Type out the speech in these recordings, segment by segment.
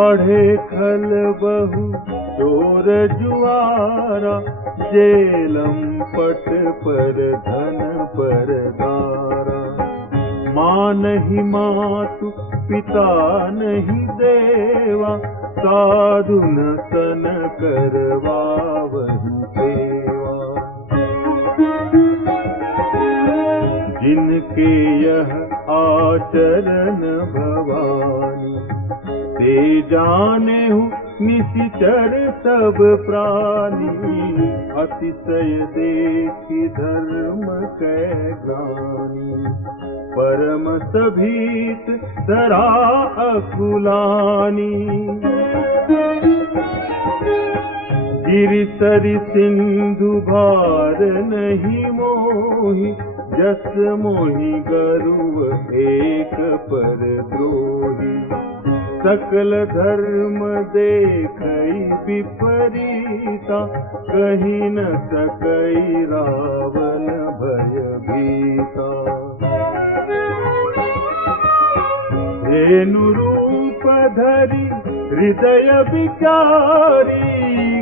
काढ़े खल बहु चोर जुआरा, जेलम पट पर धन पर दारा। माँ नहीं मातु पिता नहीं देवा, साधु न सन करवावहि सेवा। जिनके यह आचरण भवानी, ते जानेहु निशिचर सब प्राणी। अतिशय देखि धर्म कै ग्लानि, परम सभीत धरा अकुलानी। गिरि सरि सिंधु भार नहीं मोहि, जस मोहि गरुव एक पर द्रोही। सकल धर्म देखई विपरीता, कही न सकई रावण भयभीता। धेनु रूप धरि हृदय विचारी,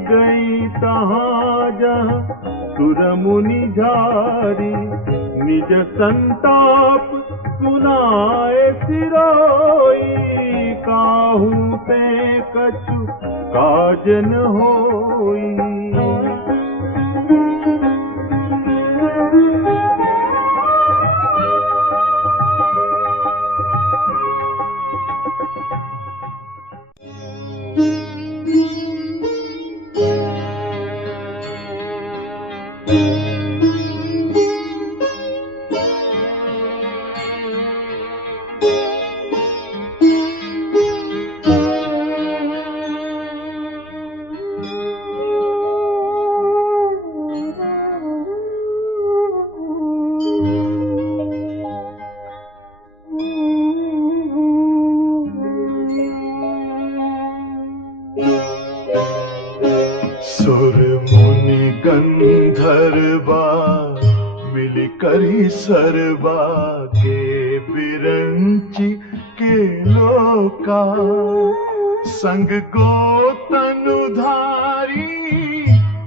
गई तहाँ जहाँ सुर मुनि झारी। निज संताप सुनाए सिरोई, काहू ते कछु काज न होई। सुर मुनि गंधर्वा मिल करी सरवा, के बिरंची के लोका। संग को तनुधारी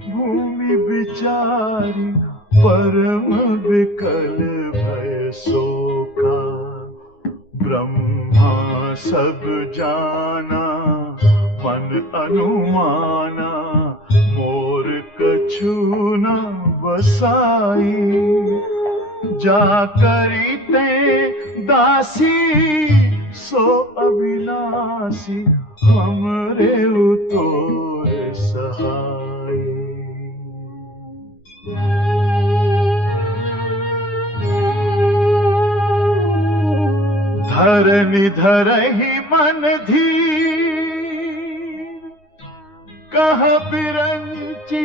भूमि विचारी, परम विकल भय शोका। ब्रह्मा सब जाना मन अनुमाना, मोर कछु न बसाई। जा करी ते दासी सो अविनाशी, हमरे उतोर सहाय। धरनि धरहि मन धीर, कह बिरंची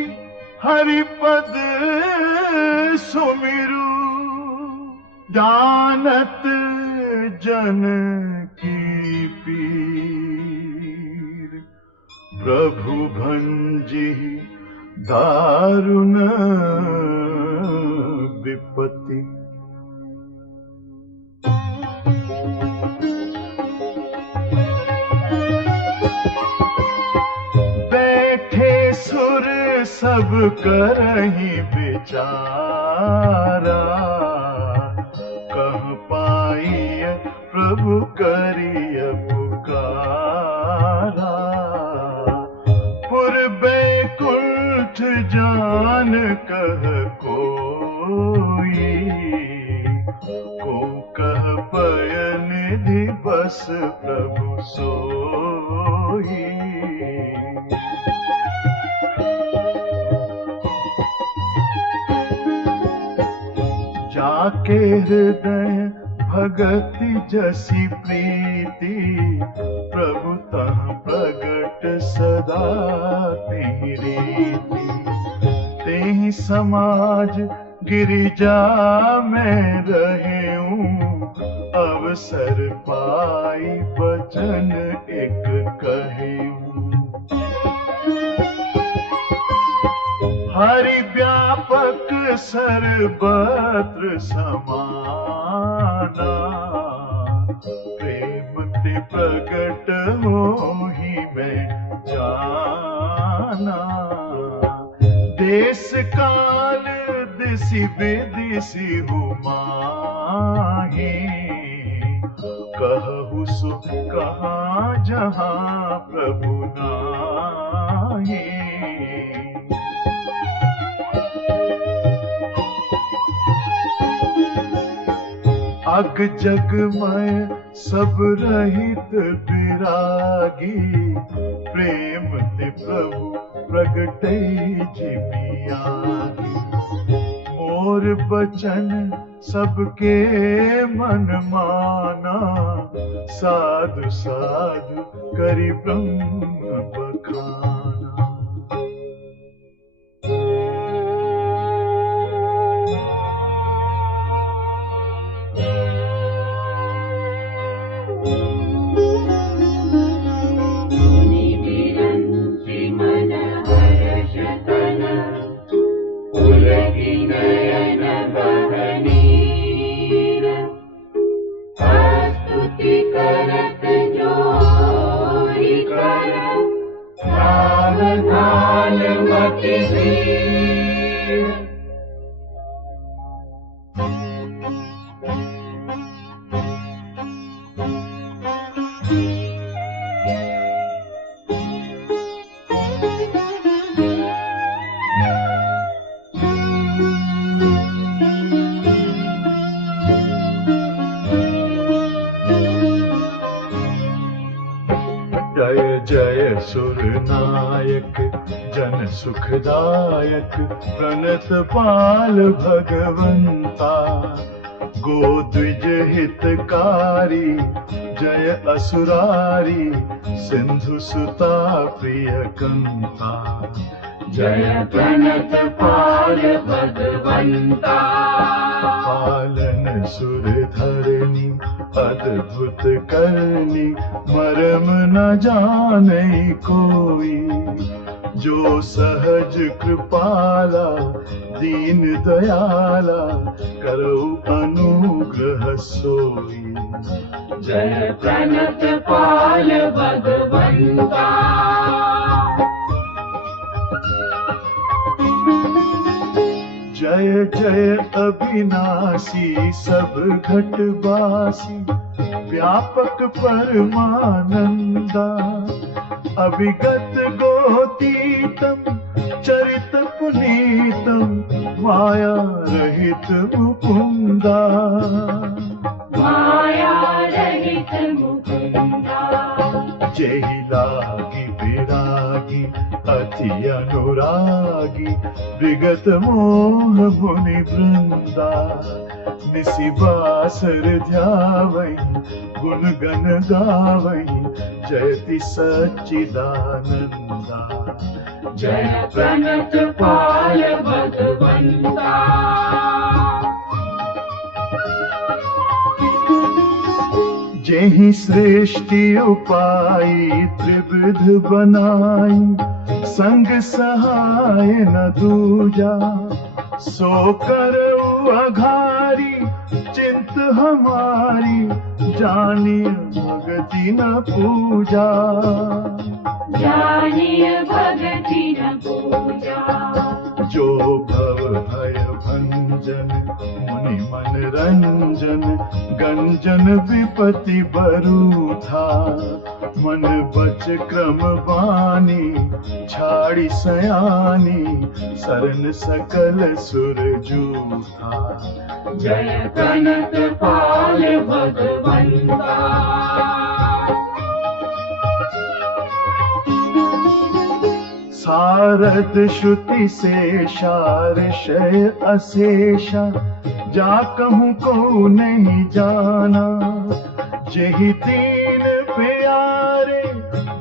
हरिपद सुमिरु। जानत जन की पीर, प्रभु भंजी दारुण विपत्ति। बैठे सुर सब करहि विचारा, कह पाइय प्रभु करिय पुकारा। पूर्वे कुंठ जान कह कोई, को कह पय निधि बस प्रभु सोई। जाके हृदय भगति जसी प्रीति, प्रभु तह प्रगट सदा तेहि रीति। तेहि समाज गिरिजा में रहेऊं, अवसर पाई वचन एक कहेऊं। हरि व्यापक सर्वत्र समाना, प्रेम ते प्रगट होहि में जाना। देश काल दिसी विदिसी हुमाही, कहु सो कहाँ जहाँ प्रभु नाही। अग जगमय सब रहित विरागी, प्रेम ते प्रभु प्रगटे जिमियागी। मोर बचन सबके मन माना, साधु साधु करि ब्रह्म बखाना। जय जय सुर नायक जन सुखदायक, प्रणत पाल भगवंता। गोद्विज हितकारी जय असुरारी, सिंधु सुता प्रिय कंता। जय प्रणत पाल भगवंता। पालन सुर धरनी अद्भुत करनी, मरम न जाने कोई। जो सहज कृपाला दीन दयाला, करो अनुग्रह सोई। जय प्रणत पाल भगवंता। जय जय अविनाशी सब घटवासी, व्यापक परमानंदा। अभिगत गोतीतम चरित पुनीतम, माया रहित मुकुंदा। माया रहित मुकुंदा। जेहि लागी विरागी अति अनुरागी, विगत मोह मुनि वृंदा। निसि बासर ध्यावै गुण गण गावै, जयति सच्चिदानंदा। जय प्रणत पाल भगवंता। जेहि सृष्टि उपाई त्रिविध बनाई, संग सहाय न दूजा। सो करऊ अघारी चिंत हमारी, जानिय भगति न पूजा। जानिय भगति न पूजा। जो भव भय भंजन मुनि मन रंजन, गंजन विपति बरु था। मन बच क्रम बानी छाड़ी सयानी, सरन सकल सुर जूथा। जय प्रणत पाल भगवंता। सारद श्रुति से ऋषय अशेषा, जा कहूँ को नहीं जाना। जेहि तीन प्यारे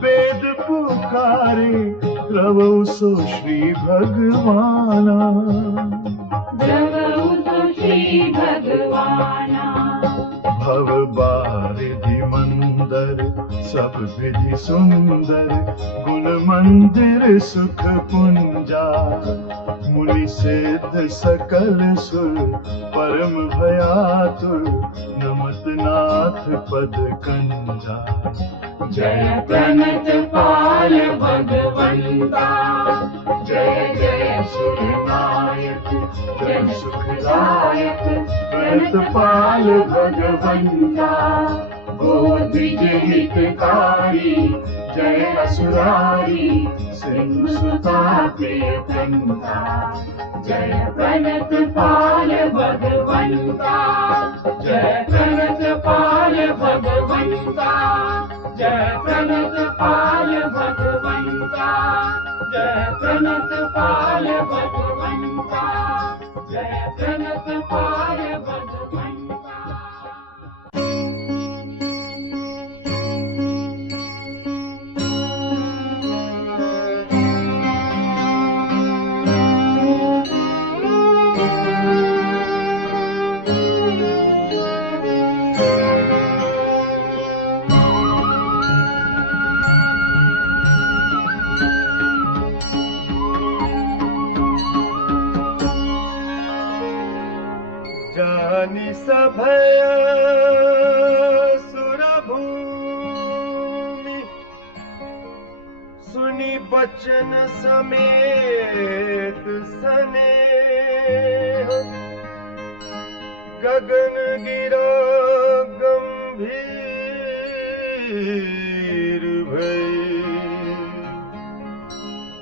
वेद पुकारे, द्रवौ सो श्री भगवाना। द्रवौ सो श्री भगवाना। भव बारिधि मंदर सब विधि सुंदर, गुण मंदिर सुख पुंजा। मुनि सिद्ध सकल सुर, परम भयातुर, नमत नाथ पद कंजा। जय प्रणत पाल सुखदायक प्रणतपाल भगवंता गोद्विज हितकारी जय असुरारी सिंहसुता प्रियतंता जय प्रणतपाल भगवंता जय प्रणतपाल भगवंता जय प्रणतपाल भगवंता जय प्रणतपाल भगवंता जय प्रणतपाल भगवंता। जानि सभय सुरभूमि सुनि बचन समेत स्नेह गगन गिरा गंभीर भई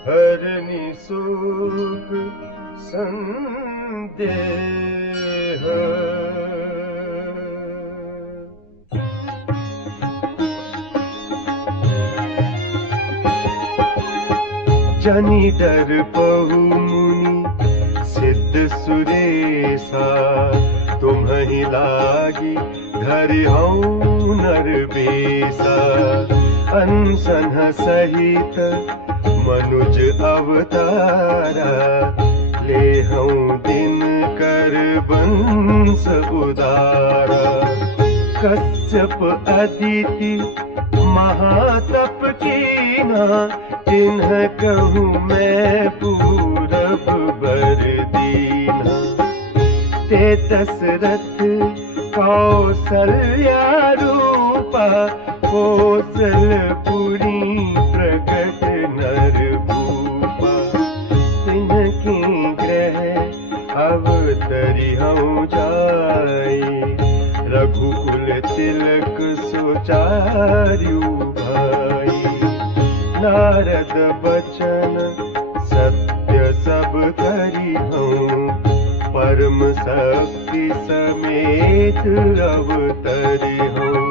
हरनि शोक संदेह जनि डर पहु मुनि सिद्ध सुरेशा तुम्हि लागी धरि हऊँ नर बेसा अनशन सहित मनुज अवतारा ले हूँ दिन कर बंस उदारा कश्यप अदिति महातप कीना तिन्ह कहूँ मैं पूरब बर दीना ते दशरथ कौसल्या रूपा कौशलपुरी प्रगट नर भूपा तिनकी ग्रह अवतरी हूँ जाई रघुकुल तिलक सुचार्यु भाई नारद बचन सत्य सब करी हूँ परम शक्ति समेत अवतरी हूँ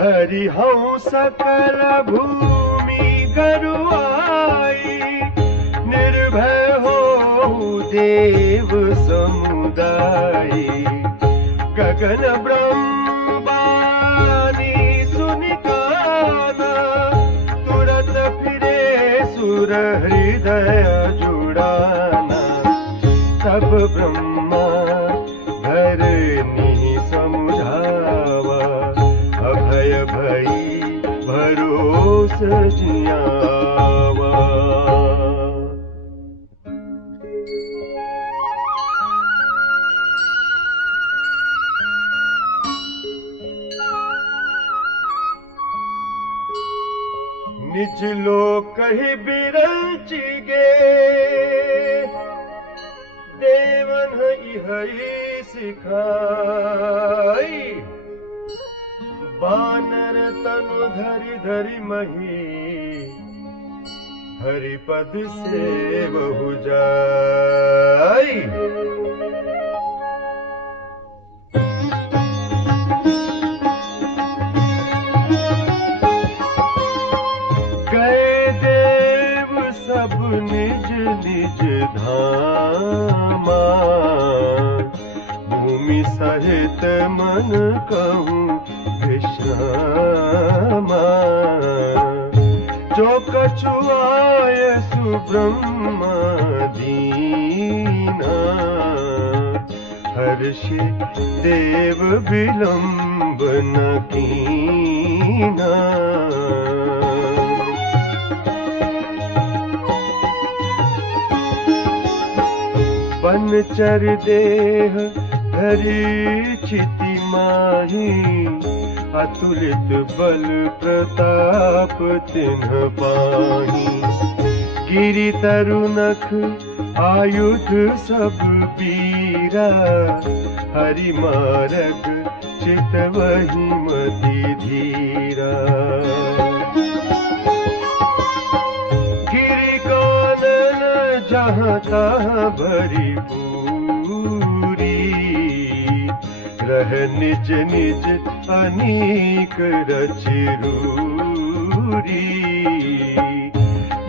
हरि हूँ सकल भूमि गरुआई निर्भय हो देव समुदाय गगन ब्रह्मानी सुनिकाना तुरत फिरे सुर हृदय जुड़ाना तब ब्रह्मा धरनी समझावा अभय भई भरोस जियावा निज लोक ही बिरंची गे देवन इहई सिखाई बानर तनु धरि धरि मही हरिपद से बहु जाई सब निज निज धामा भूमि सहित मन कहूँ विश्रामा जो कछुआय सुब्रह्म दीना हर्षि देव विलंब न कीना बनचर देह धरि चिति माही अतुलित बल प्रताप तिन्ह पाही। गिरि तरु नख आयुध सब पीरा, हरि मारग चितवहि मति धीरा। गिरि कानन जहाँ तहाँ भरी पूरी, रह निज निज अनेक रचि रूरी।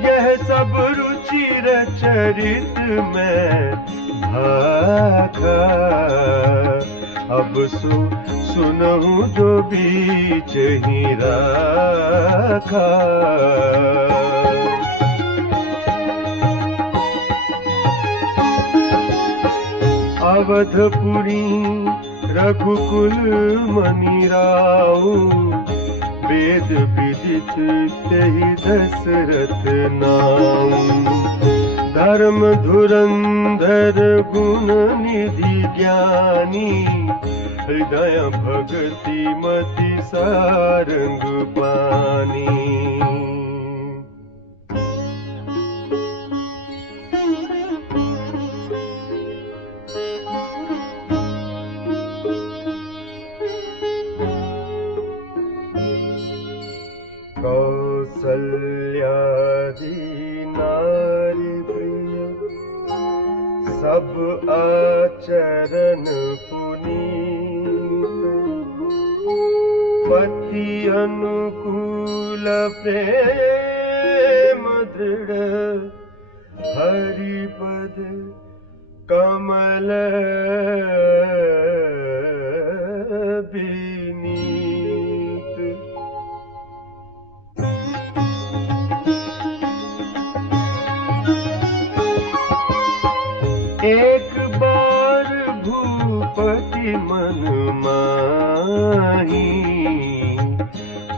यह सब रुचिर चरित में भाखा, अब सुनहु जो बीच ही राखा। अवधपुरी रघुकुल मनि राउ, वेद विदित तेहि दशरथ नाउ। धर्म धुरंधर गुण निधि ज्ञानी, हृदय भगति मति सारंग पानी। कौसल्यादि नारी प्रिय, सब आचरण पुनीत। पति अनुकूल प्रेम दृढ़, हरिपद कमल विनीत। एक बार भूपति मन माही,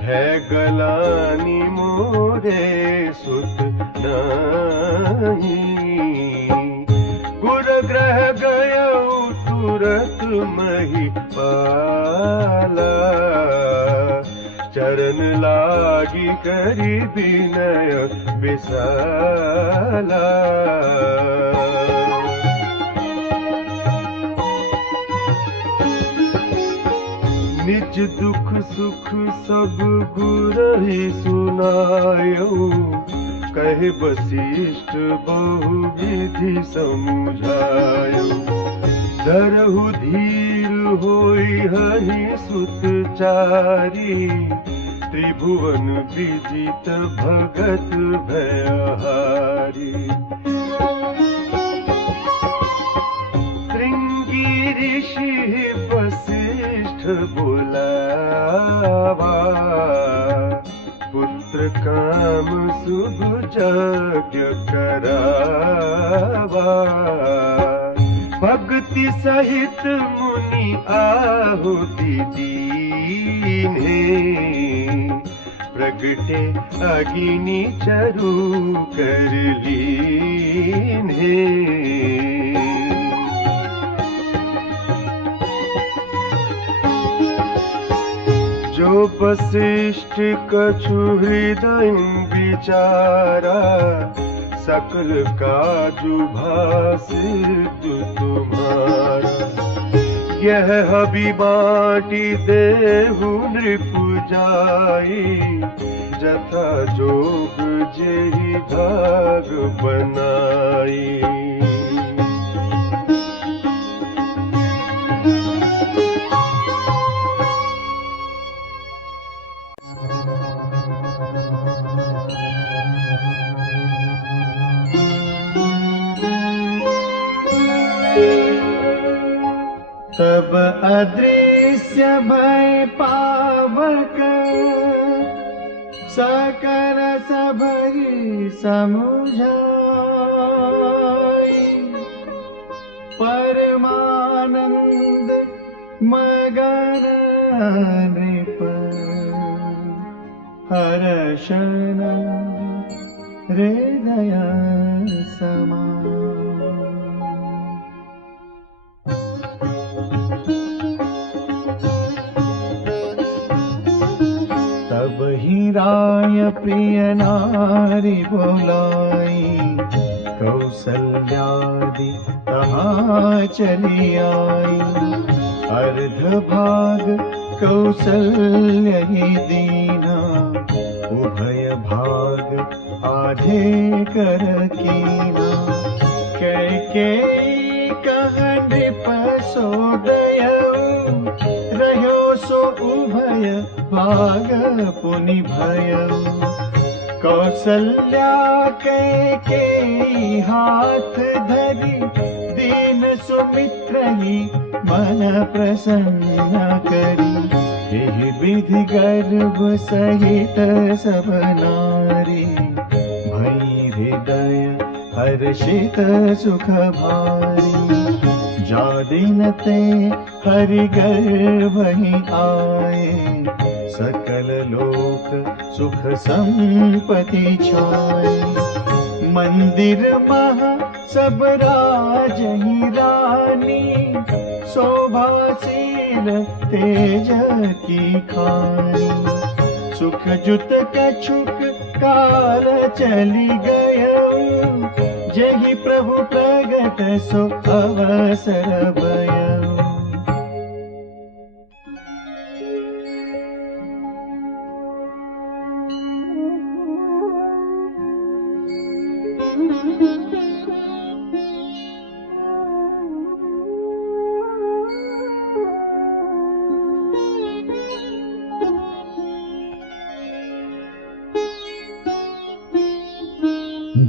है गलानी मोरे सुत नाही। गुर ग्रह गयउ तुरत महिपाला, चरण लागी करी विनय विशाला। निज दुख सुख सब गुरहि सुनायो, कहे वशिष्ठ बहु विधि समझायो। धरहु धीर होई हहि सुत चारी, त्रिभुवन विजित भगत भयहारी। श्रृंगी ऋषि वशिष्ठ बुलावा, पुत्र काम शुभ यज्ञ करावा। भक्ति सहित मुनि आहुति दीन्हे, प्रगटे अग्नि चरु कर लीन्हे। जो वशिष्ठ कछु हृदय विचारा, सकल काजु भासित तुम्हारा। यह हबि बाटी देहु नृपु जाई, जथा जोग जेहि भाग बनाई। तब अदृश्य भय पावक, सकल सबहि समुझाई। परमानंद मगन नृप, हर्षण हृदय समा। तही राय प्रिय नारी बोलाई, कौसल्यादि तहाँ चली आई। अर्ध भाग कौसल्य ही दीना, उभय भाग आधे कर कीना। कैकेयी कह नृप सो दयऊ, रह्यो सो उभय भाग पुनि भयऊ। कौसल्या कैकेयी हाथ धरी, दीन सुमित्र ही मन प्रसन्न करी। एहि विधि गर्भ सहित सब नारी, भई हृदय हर्षित सुख भारी। जा दिन ते हरि गर्भ ही आए, सकल लोक सुख संपत्ति छाए। मंदिर महा सब राज ही रानी, शोभाशील तेज की खानी। सुख जुत कछुक काल चली गयऊ, जहि प्रभु प्रगट सो अवसर भयऊ।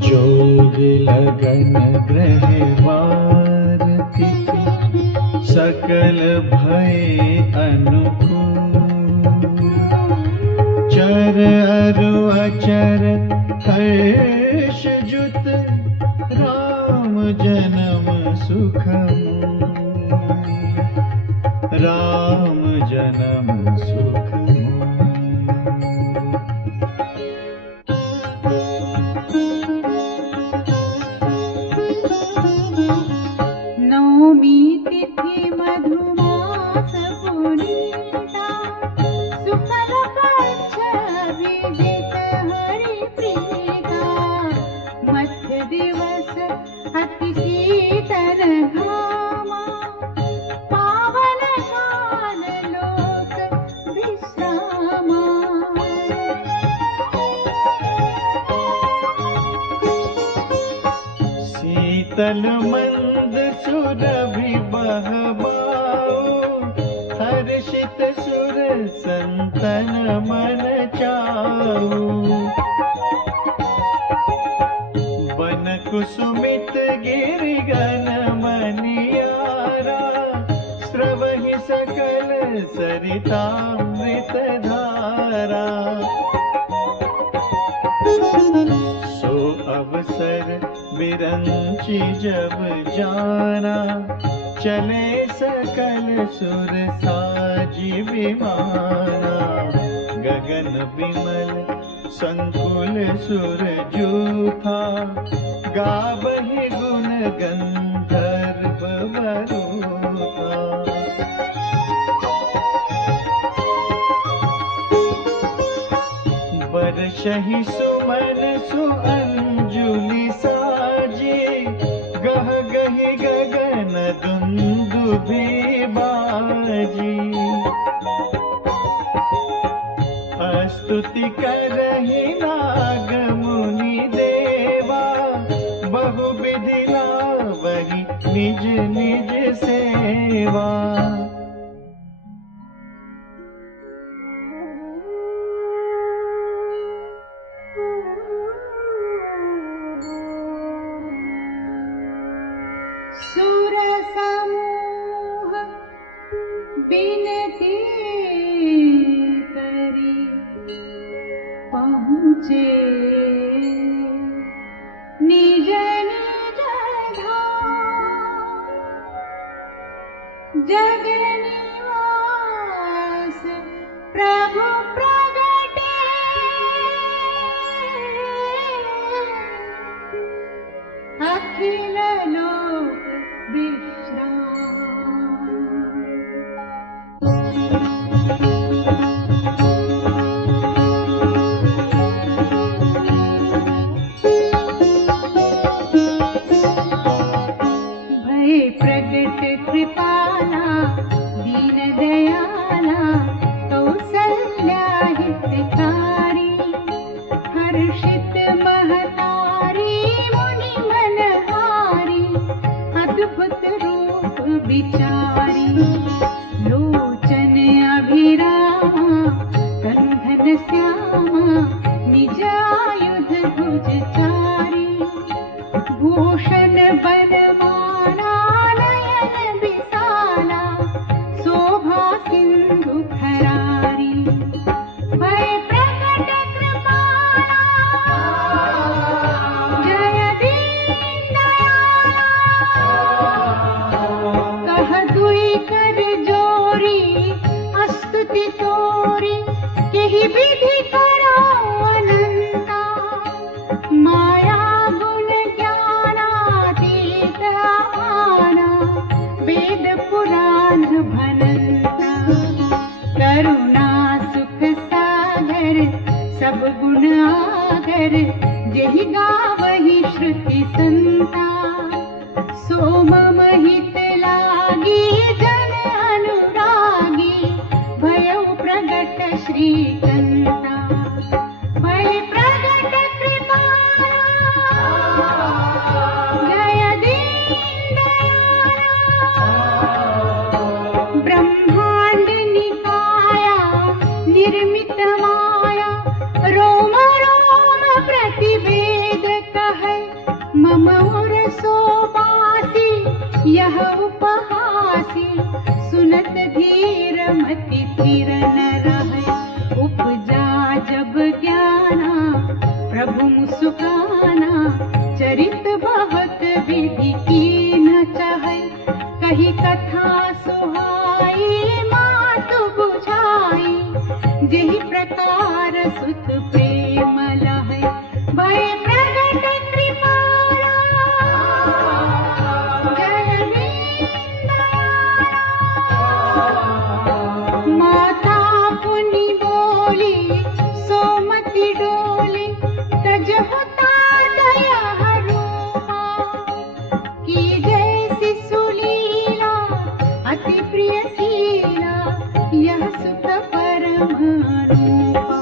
जोग लगन ग्रह वारती, सकल भय अनुकूल। चर अरु अचर हर्ष जुत, राम जन्म सुख मूल। राम जन्म सुख मूल। नवमी तिथि मधुमास पुनीता, शुक्ल पक्ष अभिजित हरि प्रीता। मध्य दिवस अति शीतल घामा, पावन काल लोक विश्रामा। शीतल मंद सुरभि बहबाओ, हर्षित सुर संतन मन चाऊ। वन कुसुमित गिरिगन मनियारा, स्रवहि सकल सरितामृत धारा। सो अवसर विरंचि जब जाना, चले सकल सुर साजी विमाना। गगन विमल संकुल सुर जूथा, गावहि गुण गंधर्व वरूथा। बरसहि सुमन सुअंजुलि साजे, गह गहि गगन दुंदुभि बाजी। स्तुति करहि नाग मुनि देवा, बहु विधि लावहि निज निज सेवा। सुर समूह बिनती करी, पहुँचे निज निज धाम। जग निवास प्रभु प्रगटे, अखिल लोक विश्राम। भय प्रकट कृपाला जय दीन दयाला कह दुई कर जोरी स्तुति तोरी केहि विधि करो अनंता माया गुण ज्ञानातीत आना वेद पुराण भनंता करुणा सुख सागर सब गुण आगर जेहि गावहि श्रुति संता सो मम हित लागी जन अनुरागी भयउ प्रगट श्रीकंता भय प्रगट कृपाला जय दीन दयाला ब्रह्मांड निकाया निर्मित माया रोम रोम प्रतिवेद कहे मम उर सोबासी यह उपहासी सुनत धीर मति स्थिर न रहे उपजा जब ज्ञाना प्रभु मुस्काना चरित बहुत विधि की न चाहे कही कथा सुहाई मातु बुझाई जेहि प्रकार सुत प्रेम लहे भय प्रगट कृपाला जय दीन दयाला माता पुनि बोली सोमति डोली तजहुता दया रूपा की जैसी सुलीला अति प्रिय शीला यह सुत परम रूपा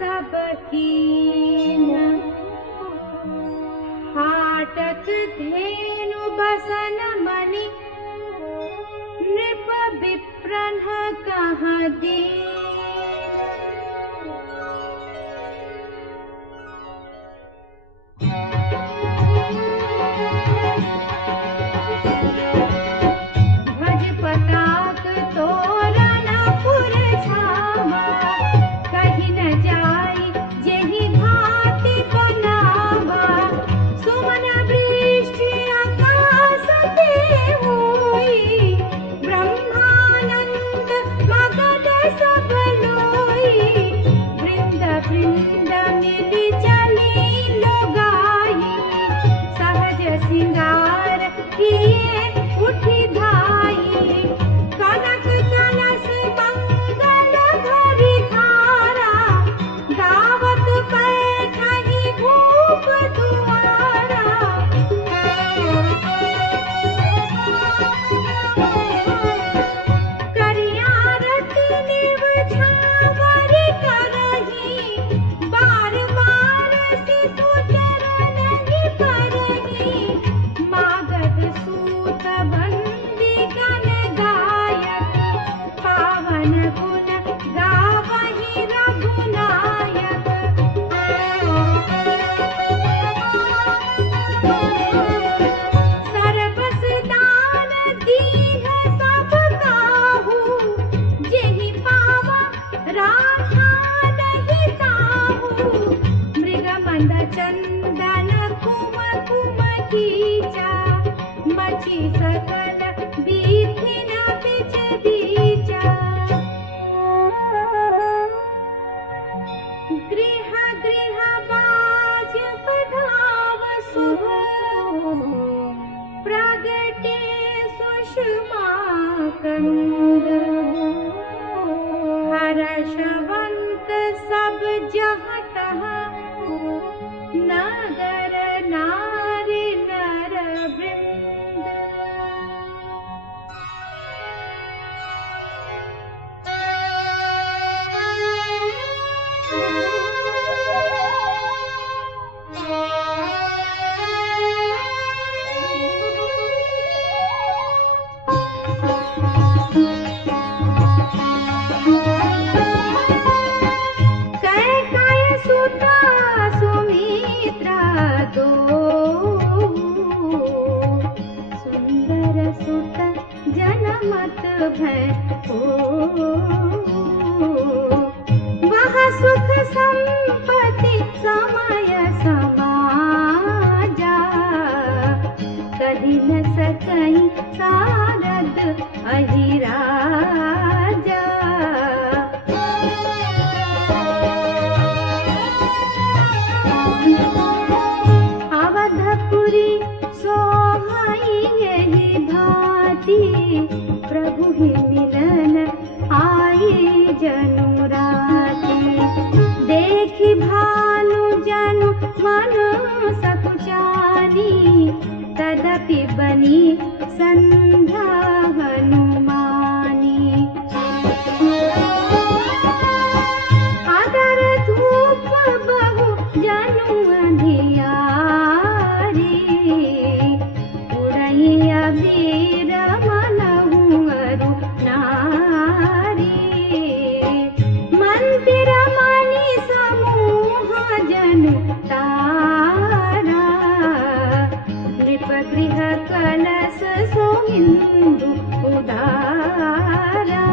सबकीन हाटक धेनु बसन मणि नृप विप्रन कहाँ दीन। भज पताक तोरण पुर छावा कहीं न जाई जेहि भांति बनावा। सुमन वृष्टि आकाश ते होई ब्रह्मानंद मगध सब लोई। वृंद वृंद मिलि चली लोगाई सहज सिंगार किए उठी धाई। कनक कलश मंगल भरी धारा गावत बैठहि भूप दुआरा। करियारती निव छावरि करही बार बार सिसु चरणहि परही। मागध सूत बंदी गण गायक पावन गुण गावहि रघुनायक। सर्वस दान दीन सब काहू जेहि पावा राखा नहीं ताहू। मृग मंद चंदन कुम कुम कीचा मची सकल बीथिन बिच बीचा। गृह गृह बाज बधाव शुभ प्रगटे सुषमा कंद। हर्षवंत सब जहाँ तहाँ नगर नारी नर वृंद। कैकेयी सुत सुमित्रा दो सुंदर सुत जनमत भय हो। वह सुख संपत्ति समय समाजा कही न सकई सारद अहिराजा। अवधपुरी सोहाई यही भांति प्रभु ही मिलन आई जनु राति। देखि भानु जनु मन सकुचानी तदपि बनी संध्या हनुमानी। आदर धूप बहु जनु अधियारी उड़ही अबीर मनहु अरु नारी। मंदिर मणि समूह जनु तारा नृप गृह कलश सोहिंदु उदारा।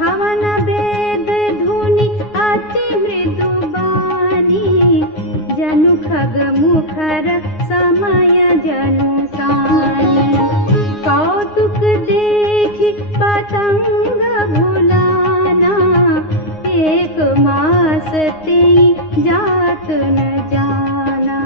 हवन वेद धुनि अति मृदु बानी जनु खग मुखर समय जनु सानी। कौतुक देखि पतंग भुलाना एक मास ते जात न जाना।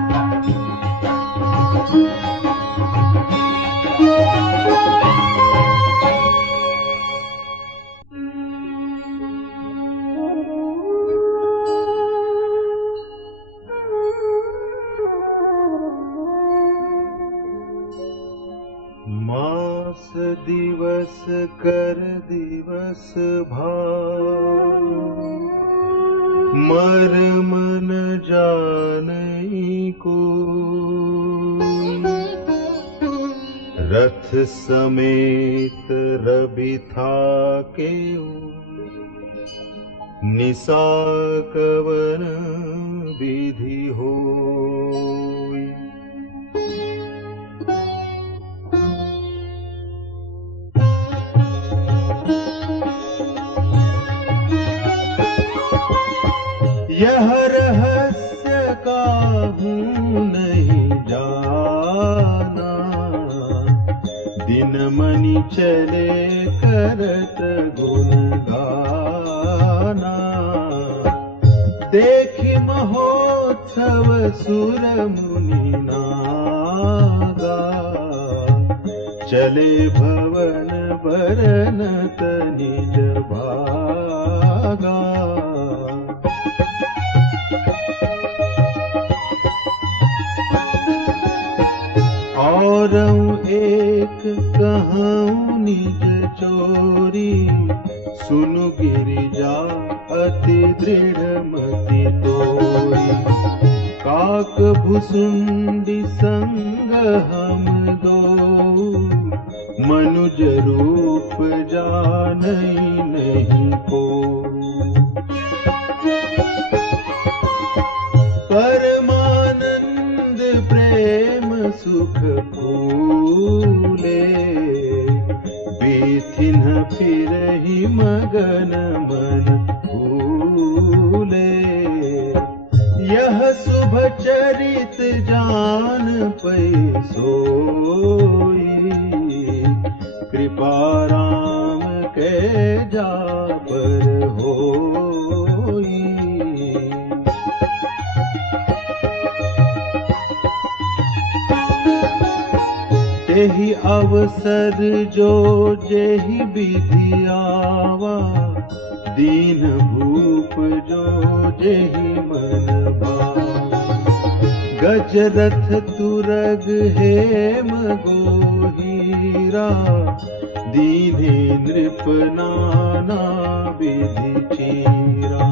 माँ मास दिवस कर दिवस भाव, मर्म न जानै कोई। रथ समेत रवि था केउ, निसा कवन विधि होई। यह रहस्य काहू नहीं जाना, दिन मनि चले करत गुण गाना। देखि महोत्सव सुर मुनि नागा, चले भवन बरनत निज भागा। और एक कहूँ निज चोरी, सुनु गिरिजा अति दृढ़ मति तोरी। काक भुसुंडी संग हम दो, मनुज रूप जानई नहीं को। परमानंद प्रेम सुख फूले, बीथिन फिरहि मगन मन फूले। यह शुभ चरित जान पै सोई, कृपा राम के जा पर होई। तेहि अवसर जो जेहि विधि आवा, दीन भूप जो जेहि मन भावा। गजरथ तुरग हेम गोहीरा, दीने नृप नाना विधि चीरा।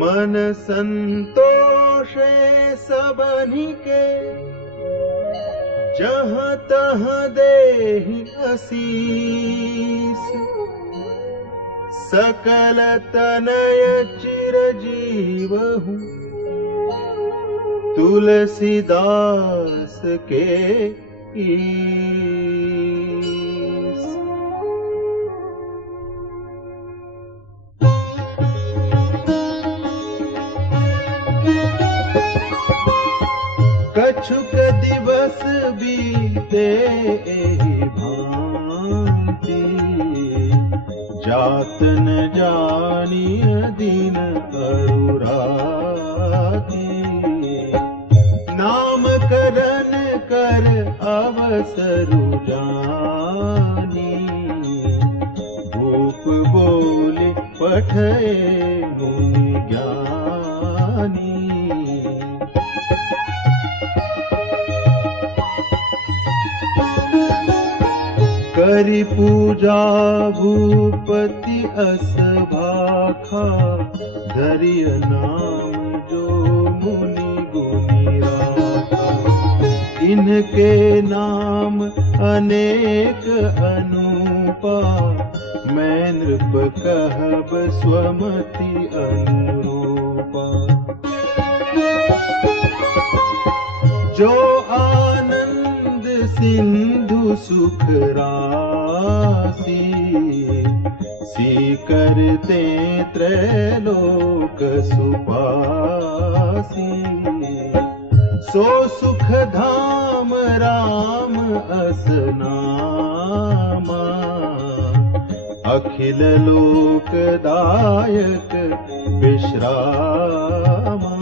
मन संतोषे सबनि के, जहाँ तहाँ देहि असीस। सकल तनय चिरजीवहु, तुलसीदास के ईस। कछुक दिवस बीते एहि भांति, जात न जानिय दिन अरुराति। नाम करन कर अवसरु जानी, भूप बोले पठे मुनि ज्ञानी। करि पूजा भूपति अस भाखा, धरिय नाम जो मुनि गुनी राखा। इनके नाम अनेक अनूपा, मैं नृप कहब स्वमति अनुरूपा। जो आनंद सिंधु सुख राशि, सी करते त्रैलोक सुपासी। सो सुख धाम राम अस नामा, अखिल लोकदायक विश्रामा।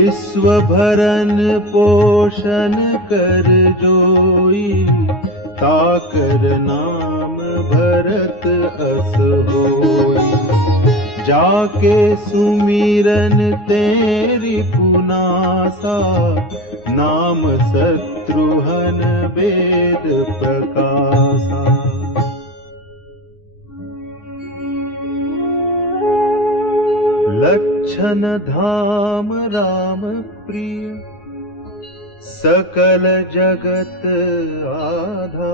विश्व भरन पोषण कर जोई, ताकर नाम भरत अस होई। जाके सुमिरन तेरी पुनासा, नाम शत्रुहन वेद प्रकाशा। लक्षण धाम राम प्रिय, सकल जगत आधार।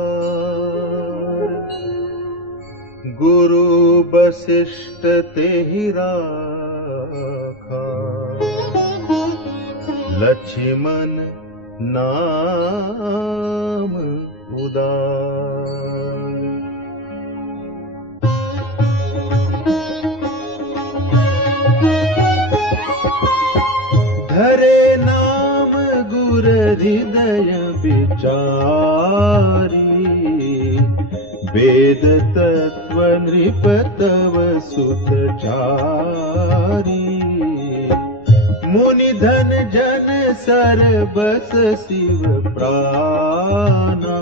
गुरु वशिष्ठ तेहि राखा, लक्ष्मण नाम उदार। धरे नाम गुर हृदय विचारी, वेद तत्व नृप तव सुत चारी। मुनि धन जन सर्वस शिव प्राणा,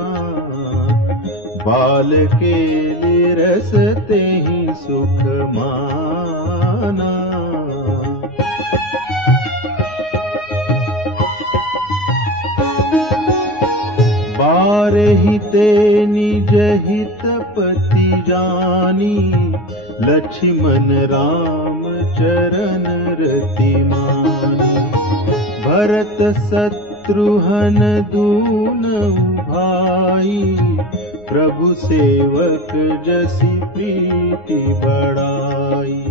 बाल के निरस तेहि सुख माना। बारहि ते निज हित पति जानी, लक्ष्मण राम चरण रति मानी। भरत शत्रुघ्न दूनौ भाई, प्रभु सेवक जसि प्रीति बढ़ाई।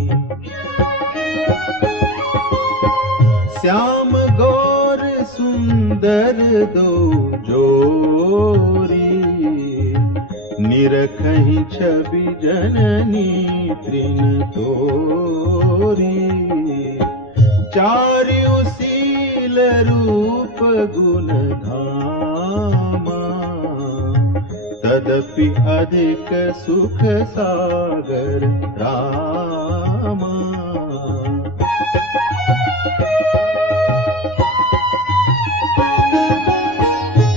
श्याम गौर सुंदर दो जोरी, निरखहि छवि जननी तृण तोरी। चार्यु शील रूप गुण धामा, तदपि अधिक सुख सागर रामा।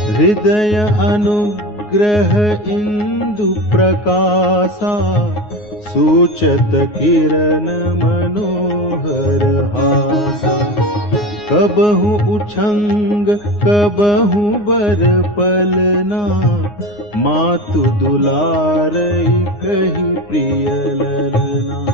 हृदय अनुग्रह इंदु प्रकाशा, सूचत किरण मनोहर हासा। कबहु उछंग कबहु बर पलना, मातु दुलारई कही प्रिय ललना।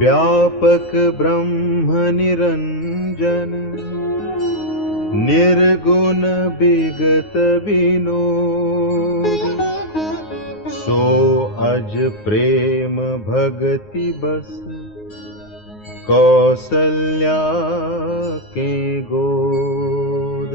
व्यापक ब्रह्म निरंजन, निर्गुण विगत विनोद। सो अज प्रेम भगति बस, कौसल्या के गोद।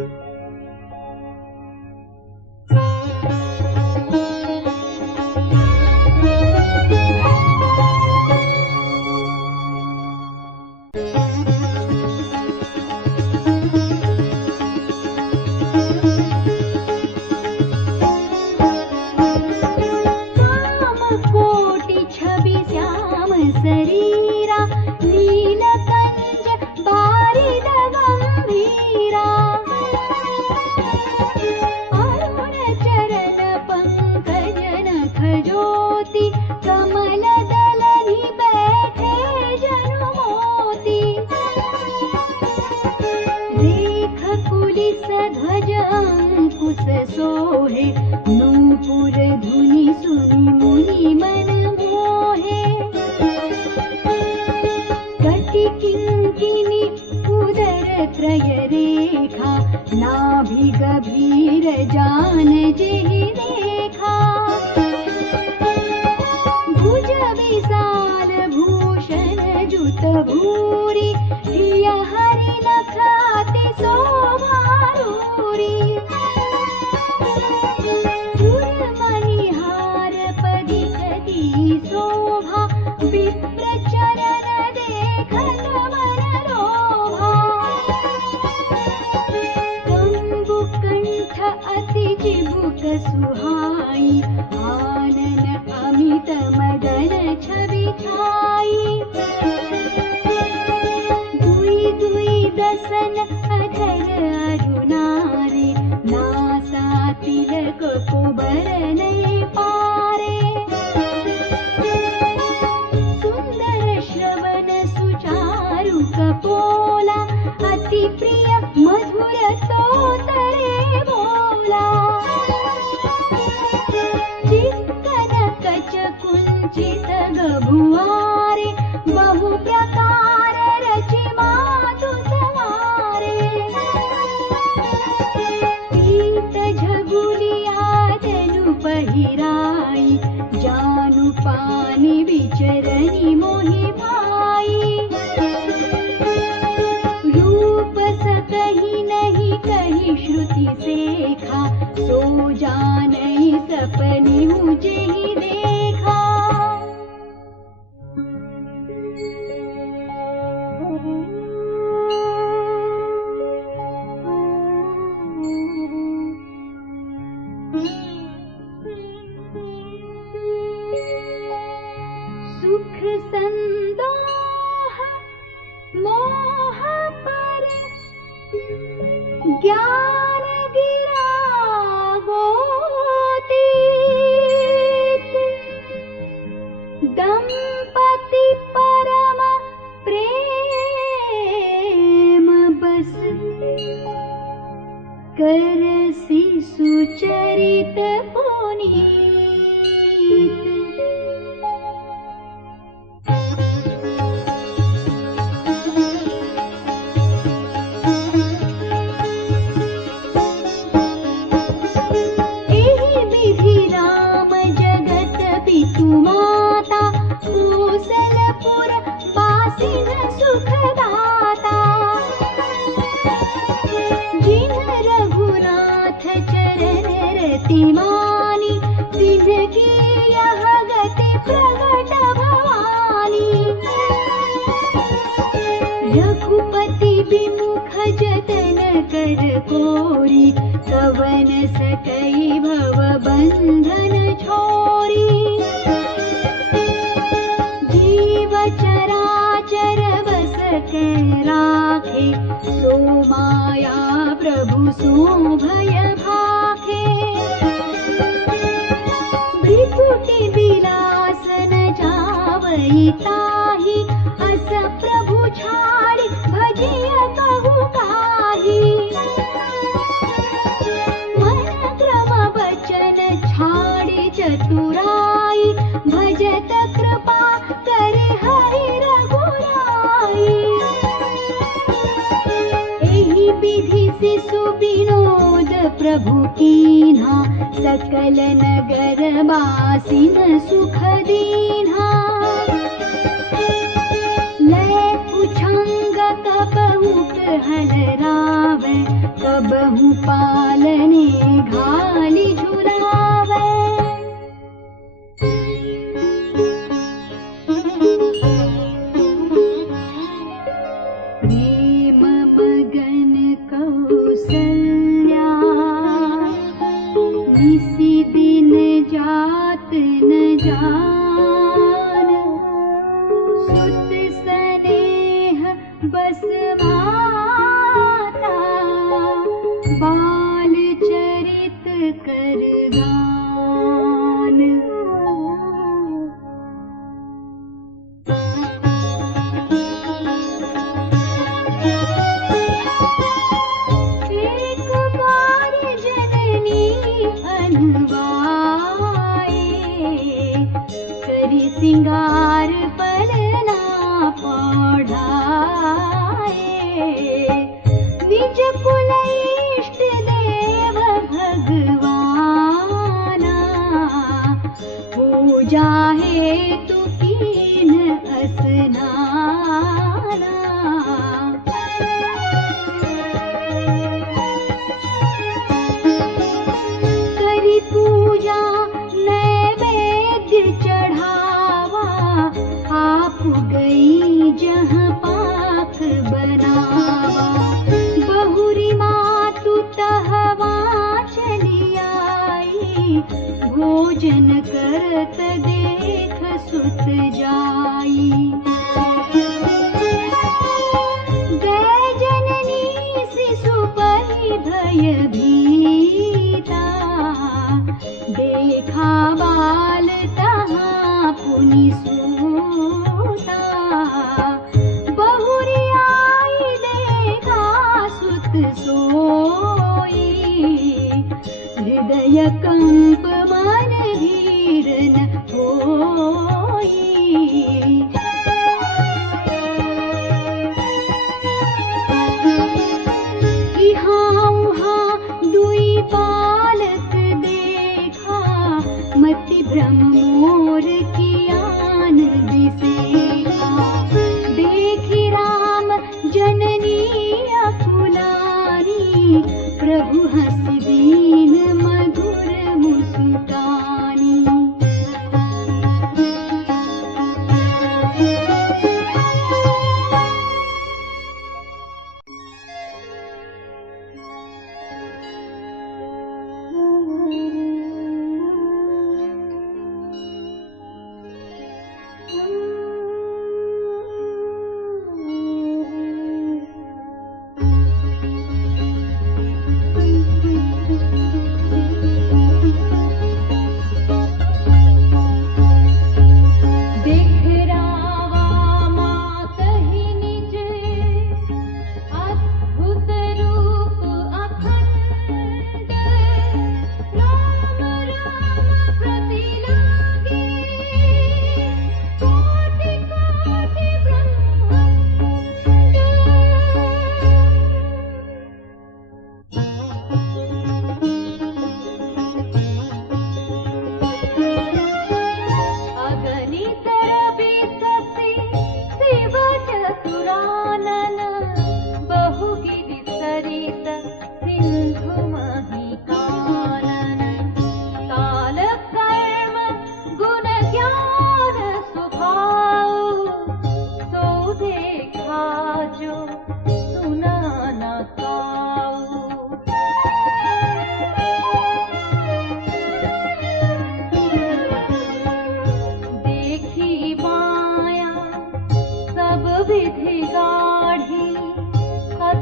शरीरा नीलकंज बारिद गंभीरा। अरुण चरण पंकज नख ज्योति, कमल दलनि बैठे जनु मोती। रेख कुलिस ध्वज अंकुश सोहे, नूपुर धुनि सुनि मुनि मन मोहे। किंकिनी उदर त्रय रेखा, नाभि गभीर जान जेहि देखा। भुज विशाल भूषण जुत भूरि, प्रिय हरि नख अति शोभारूरि। मणिहार पदिकति शोभा, विप्र चरण देखत मन लोभा। कंबुकंठ अति चिबुक सुहाई, आनन अमित मदन छवि छाई। जनी मोहि भाई। रूप सकहि नहीं कही श्रुति सेखा, सो जानई सपने जेहि देखा। सुख संदोह मोह पर ज्ञान गिरा गोतीत, दंपति परम प्रेम बस, करसि सुचरित पुनीत। एहि विधि राम जगत पितु माता, कौशलपुर बासिन सुखदाता। जिन रघुनाथ चरण रति मानी, तिनकी यह गति प्रगट भवानी। रघुपति विमुख जतन कर कोरी, कवन सकई भव बंधन छोरी। जीव चराचर बस के राखे, सो माया प्रभु सो भय भाखे। त्रिपुटी विलास न जावई ताहि, अस प्रभु छाड़ि भजिय कहु काहि। मन क्रम बचन छाड़ि चतुराई, भजत कृपा करि हरि रघुराई। एहि विधि शिशु विनोद प्रभु कीन्हा, सकल नगर बासिन सुख दीन्हा। लय उछंग कबहु कहल रावै, कबहु पालने घाली झुलावै। प्रेम मगन कौसल्या, निसी दिन जात न जान। सुत स्नेह बस माता, बाल चरित कर गान। एक बार जननी अनुवाए, करि सिंगार पलना पढ़ाए। निज कुल इष्ट देव भगवाना, हो जाहे तु कीन असनाना। करि पूजा नैवेद्य चढ़ावा, आप गई जहाँ पाक बनावा। बहुरी मातु तहवा चली आई, भोजन करत देख सुत जाई।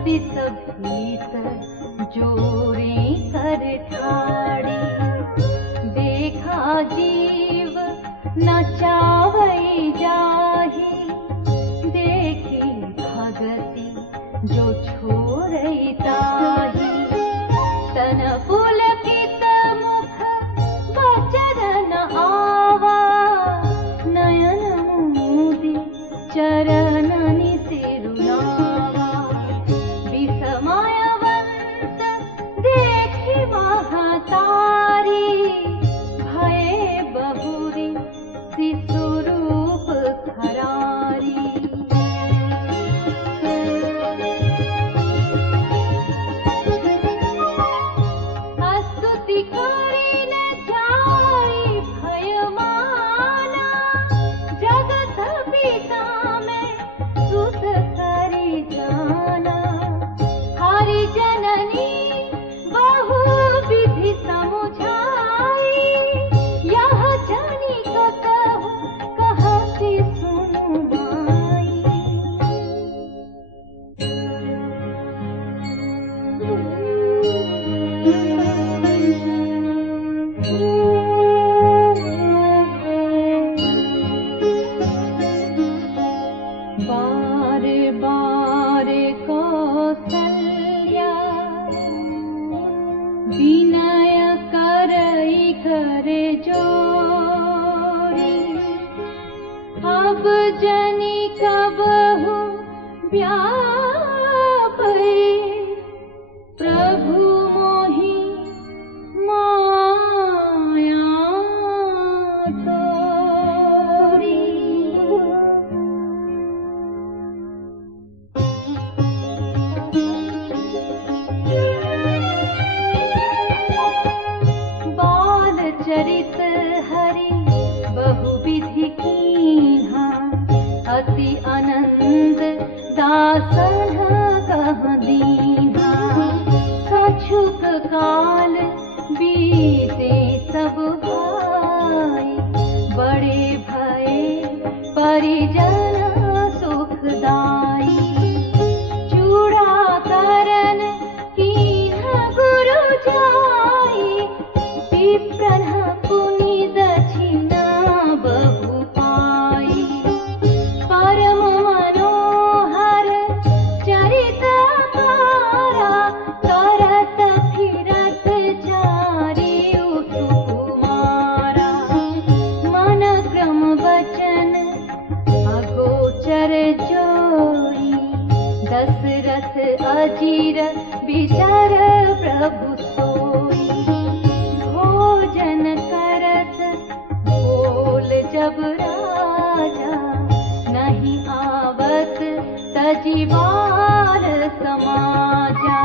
बिस भीतर जोरे कर ठाड़ी, देखा जीव नचावई जाही, देखी भगति जो छोड़ई ताही। तन पुलकित मुख वचन आवा, नयन मूदी चरणनि सिरुनावा। विस्मयवंत देखि महतारी, भये बहुरी शिशुरूप खरारी। स्तुति करि न जाई भयमाना, जगत पिता में सुत करि जाना। हरि जननी बहु विधि समुझाई, यह जानी कहूँ कहती सुनु माई। बारे बारे कौसल्या, विनय करई कर जोरी। अब जनि कबहु व्यापै, प्रभु मोहि माया तोरी। बाल चरित हरि बहुविधि कीन्हा, अति आनंद दासन कह दीन्हा। कछुक काल बीते सब भाई, बड़े भये परिजन सुखदाई। चूड़ा करन कीन्हा गुरु जाई, विप्रन पुनि दक्षिणा बहु पाई। परम मनोहर चरित अपारा, करत फिरत चारिउ सुकुमारा। मन क्रम वचन अगोचर जोई, दशरथ अजीर विचर प्रभु सोई। भोजन करत बोल जब राजा, नहीं आवत तजीवार समाजा।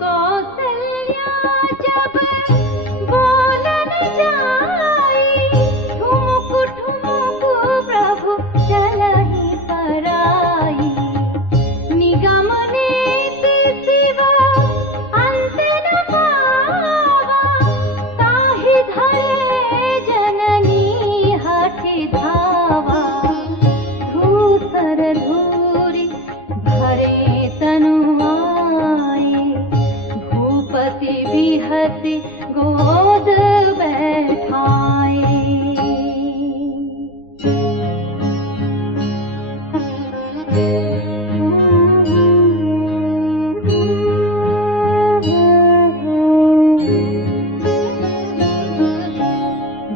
कौसल्या जब बोलन जाई, ठुमुक ठुमुक प्रभु चलहि पराई। निगम नीति सिवा अंत न पावा, ताहि धरे जननी हठि धावा। धूसर धूरि भरे तनु आए, भूपति बिहसि गोद बैठाए।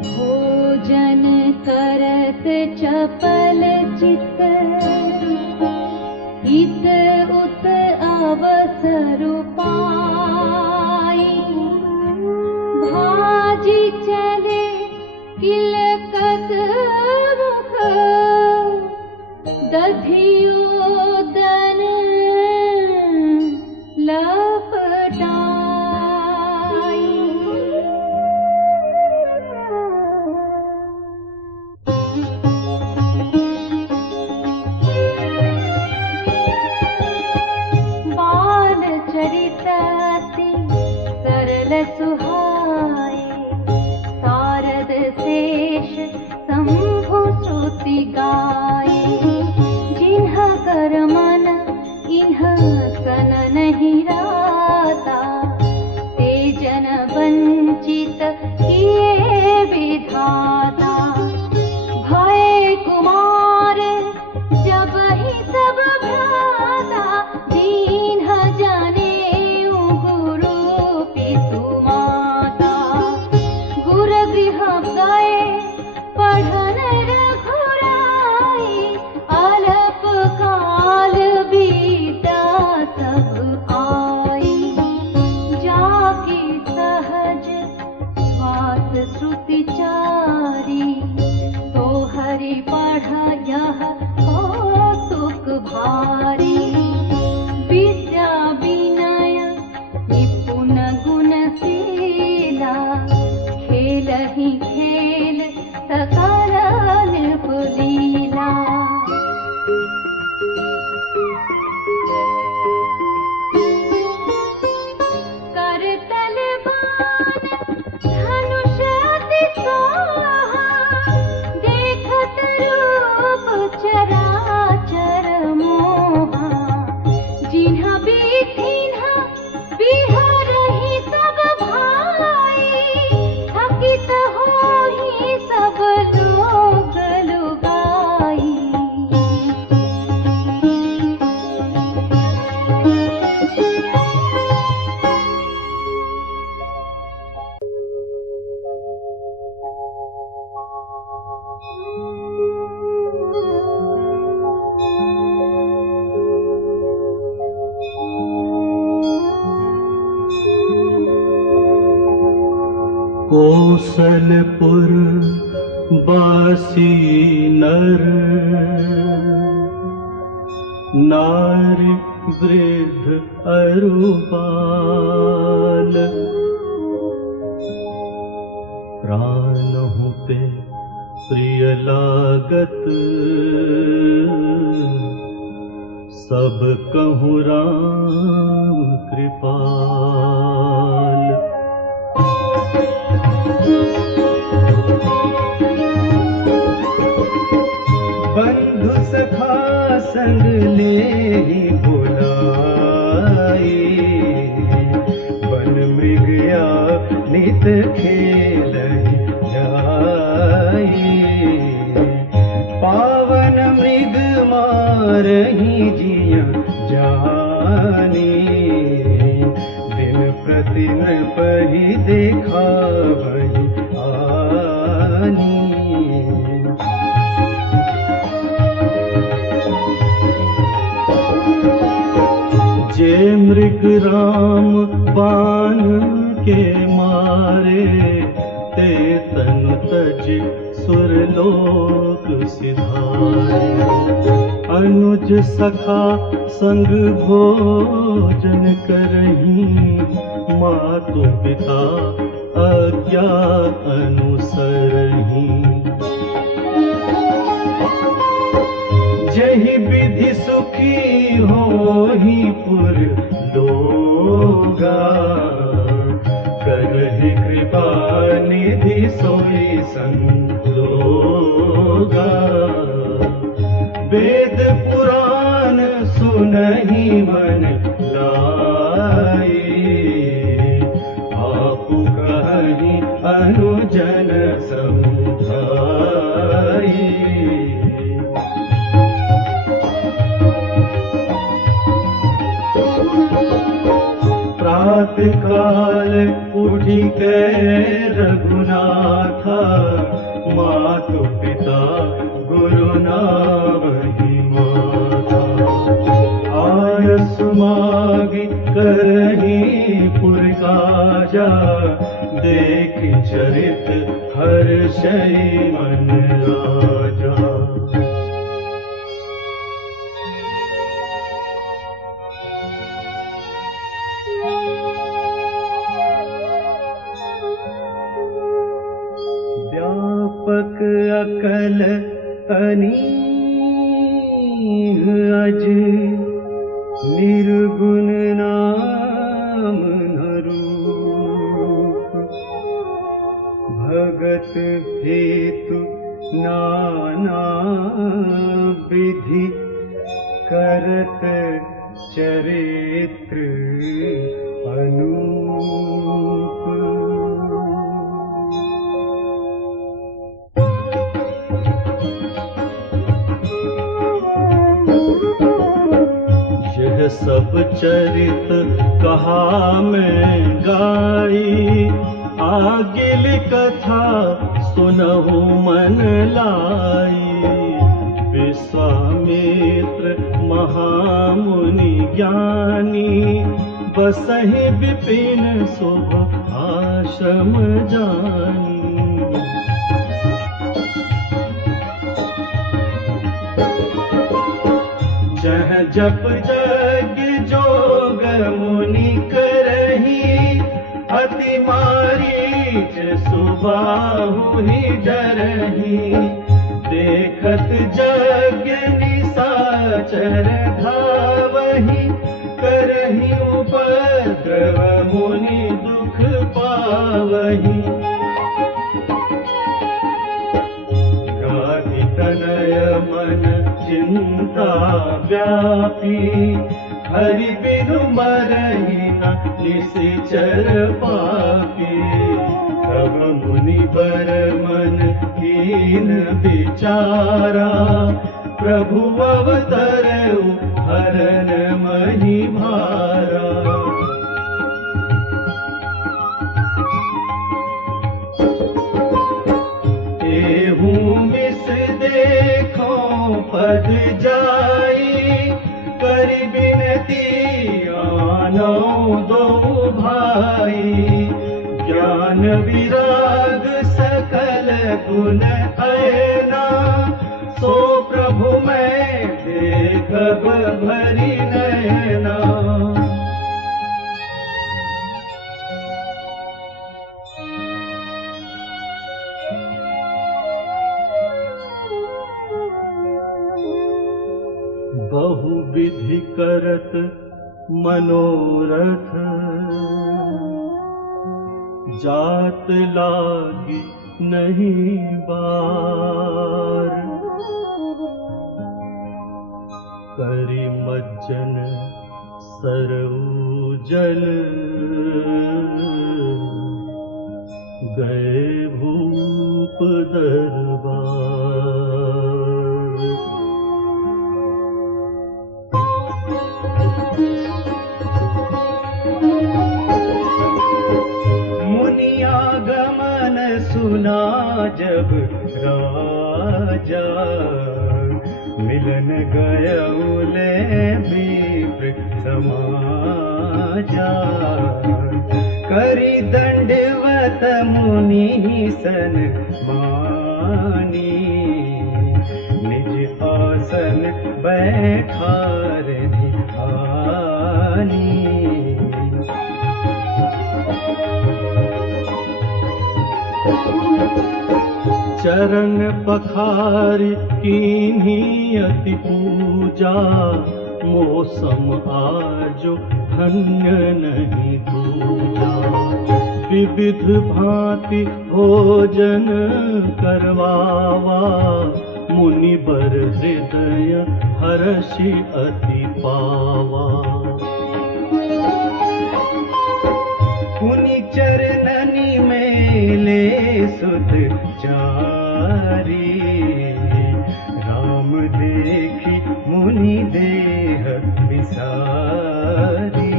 भोजन करत चपल चित, इत उत अवसर पाई। भाजी चले किलकत मुख, दधियोदन लपटाई। बाल चरित अति सरल सुहाए, शारद शेष शंभु कौशलपुर बासी नर नारी वृद्ध अरु बाल प्राण हुते प्रिय लागत सब कहूँ राम कृपाल। बंधु सखा संग ले बुलाए वन मृगया नित खेल जाए पावन मृग मारही जिया जानी दिन प्रतिन पही देखा वही आनी। जे मृग राम बाण के मारे ते तनु तज सुरलोक सिधारे अनुज सखा संग भोजन करही मातु पिता आज्ञा अनुसरही। जहि विधि सुखी होहि पुर लोगा करहि कृपा निधि सोई संजोगा। वेद पुराण सुनहि मन लाए आपु कहि अनुजन समझाए। प्रात काल उठी के रघुनाथा मातु पिता गुरु नावहि माता आयस मागी करही पुर काजा देख चरित हर्षै मन राजा। व्यापक अकल अनीह अज निर्गुण नाम न रूप भगत हेतु नाना विधि करत चरित्र अनूप। यह सब चरित कहा मैं गाई आगिल कथा सुनहु मन लाई। विश्वामित्र महामुनि ज्ञानी बसहि विपिन शुभ आश्रम जानी। जह जप जग जोग मुनि करही अति मारीच सुबाहु ही डरही। देखत जग निशाचर धावही करही उपद्रव मुनि दुख पावही। गाधि तनय मन चिंता व्यापी हरि बिनु मरहि न निशिचर पापी। तब मुनि बर मन कीन विचारा प्रभु अवतरउ हरन महि भारा। एहू मिस देखो पद जाई करि बिनती आनो दो भाई। ज्ञान ज्ञान विराग सकल गुण ऐना, सो प्रभु मैं देखब भरी नैना। बहुविधि करत मनोरथ, जात लागी नहीं बार। करि मज्जन सरऊ जल, गए भूप दरबार। मुनियागमन सुना जब राजा, मिलन गयौले विप्र समाजा। करि दंडवत मुनि सन मानी, निज आसन बैठार ध्यानी। चरण पखारि कीन्ही अति पूजा, मौसम आजो धन्य नहीं दूजा। विविध भांति भोजन करवावा, मुनि बर हृदय हर्षि अति पावा। मुनि चरणनि मेले सुत चारी, राम देखी मुनि देह विसारी।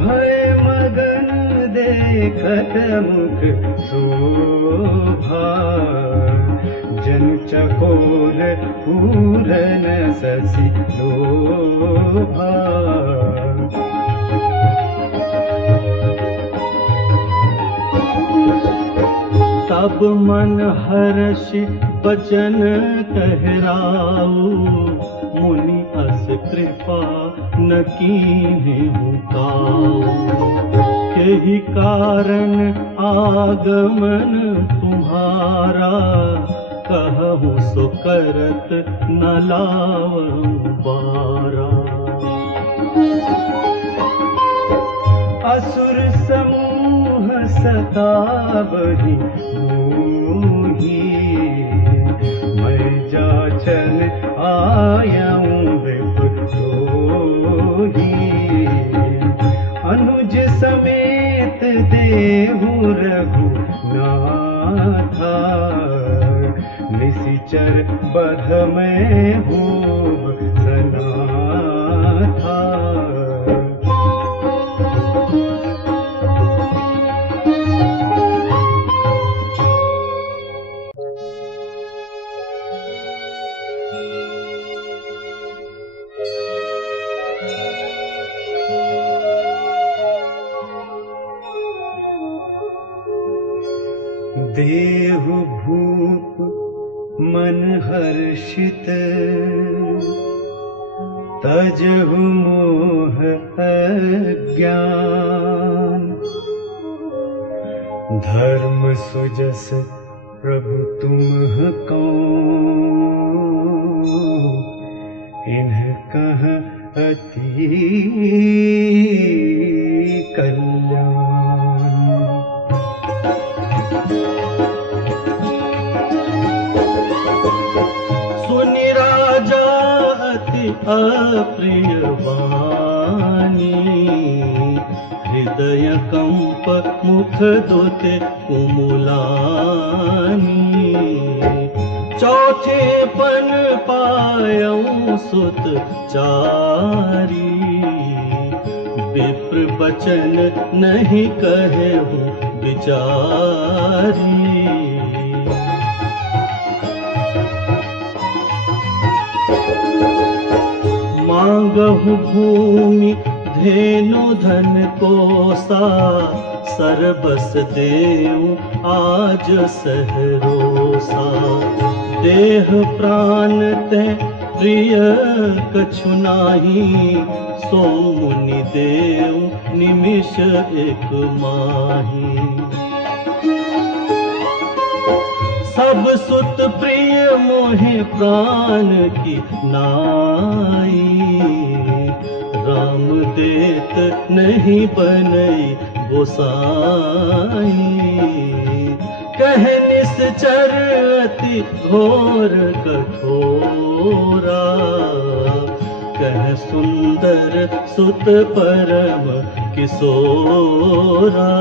भय मगन देखत मुख शोभा, जन चकोर पूरन शशि लोभा। तब मन हर्षि बचन कहराऊ, मुनि अस कृपा न कीन्हु काऊ। केहि कारण आगमन तुम्हारा, कहूँ सो करत न लावऊं बारा। असुर समूह सतावहि मोही, मैं जाचन आयाऊं विप्रद्रोही। अनुज समेत देहु रघुनाथा, निशिचर बध में होब सनाथा। देहु भूप मन हर्षित, तजहु मोह अज्ञान। धर्म सुजस प्रभु तुम कौन, इन्ह कह अति कल्याण। सुनि राजा अति अप्रिय वाणी, हृदय कंप मुख दोते कुमुलानी। चौथे पन पायऊं सुत चारी, विप्र बचन नहीं कहूँ विचारी। मांगहु भूमि धेनु धन कोसा, सरबस देऊ आज सहरोसा। देह प्राण ते प्रिय कछु नाही, सो मुनि देऊ निमिष एक माही। सब सुत प्रिय मोहे प्राण की नाई, राम देत नहीं बनई गोसाई। कह निश्चर अति घोर कठोरा, कह सुंदर सुत परम किशोरा।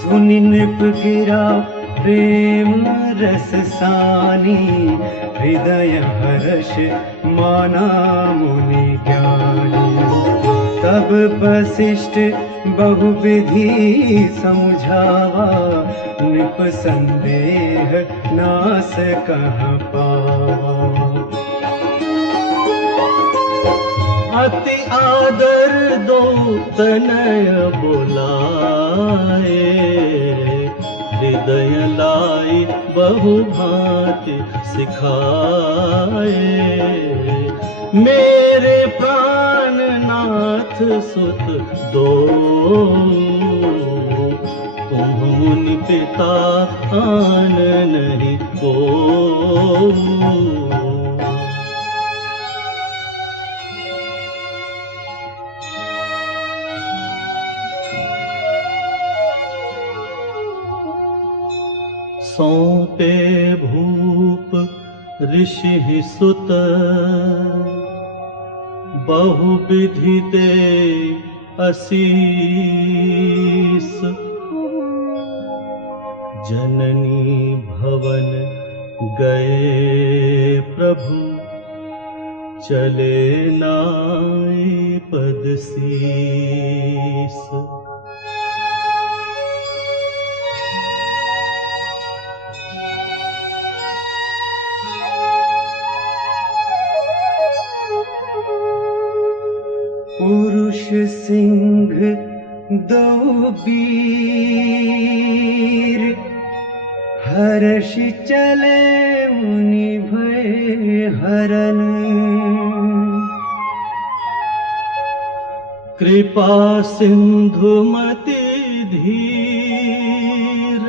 सुनि नृप गिरा प्रेम रस सानी, हृदय हर्ष माना मुनि ज्ञानी। तब वशिष्ठ बहुविधि समझावा, नृप संदेह नास कह पावा। अति आदर दो तनय बोलाए, हृदय लाई बहु भांति सिखाए। मेरे प्राणनाथ सुत दो, तुम मुनि पिता आन नहीं को। सौंपे भूप ऋषि सुत, बहुविधि दे असीस। जननी भवन गए प्रभु, चले नाई पद सीस। पुरुष सिंह दो वीर, हर्ष चले मुनि भय हरन। कृपा सिंधु मति धीर,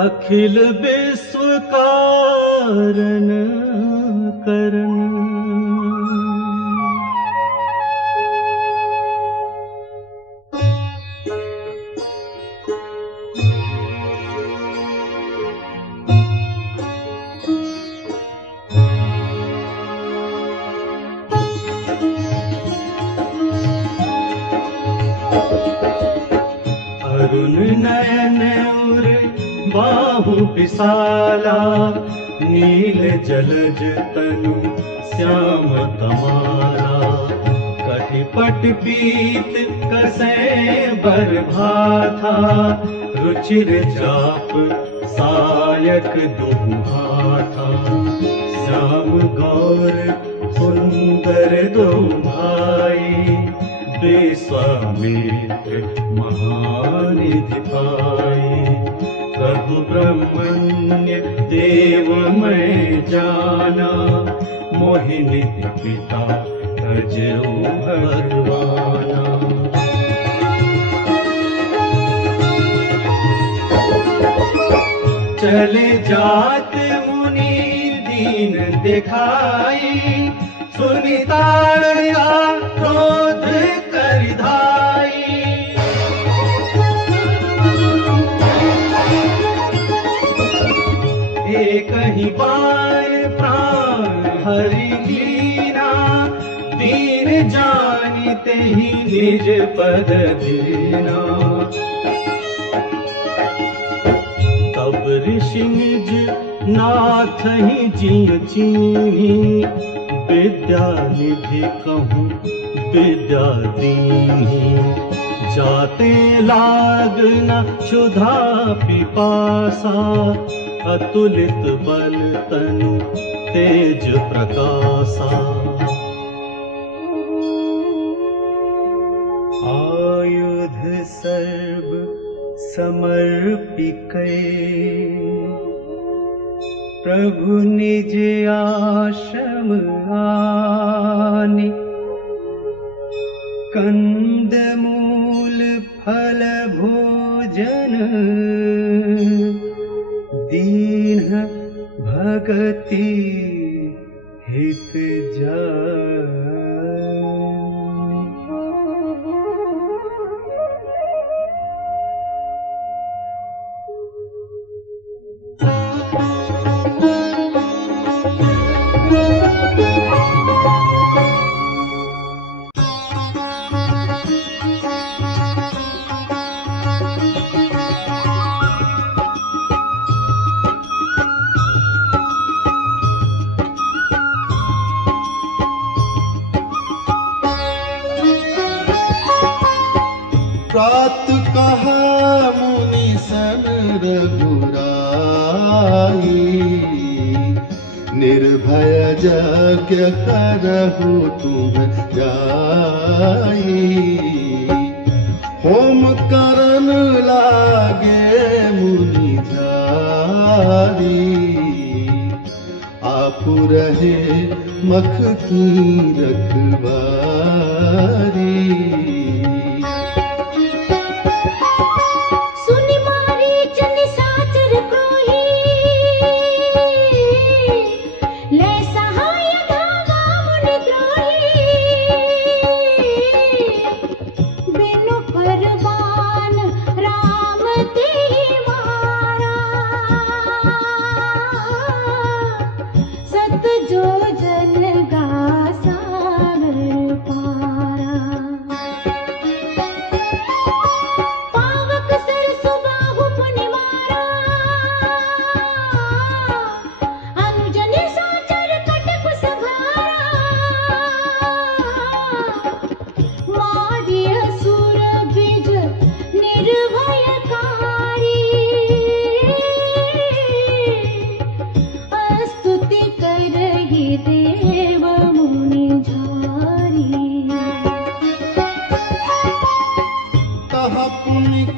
अखिल विश्व कारण करन। अरुण नयन उर बाहु विशाला, नील जलज तनु श्याम तमाला। कटिपट पीत कसे बर भाथा, रुचिर चाप सायक दुहु हाथा। श्याम गौर सुंदर दो भाई, विश्वामित्र महानिधि पाई। प्रभु ब्रह्मण्य देव मैं जाना, मोहिनीति पिता तजो भगवाना। चले जात मुनि दीन दिखाई, सुनि ताड़या क्रोध कर धाई। एक ही बार प्राण हरि लीना, दीन जानिते ही निज पद दीना। तब ऋषि निज नाथ ही जिय चीनी, विद्या निधि कहूँ विद्या दीनी। जाते लागना क्षुधा पिपासा, अतुलित बल तनु तेज प्रकाशा। सर्व समर्पिकै प्रभु निज आश्रम आने कंद मूल फल भोजन दीन भगति हित जान। प्रातः कहा मुनि सन रघुराई निर्भय यज्ञ करहु तुम जाई। होम करन लागे मुनि झारी आप रहे मख की रखवारी।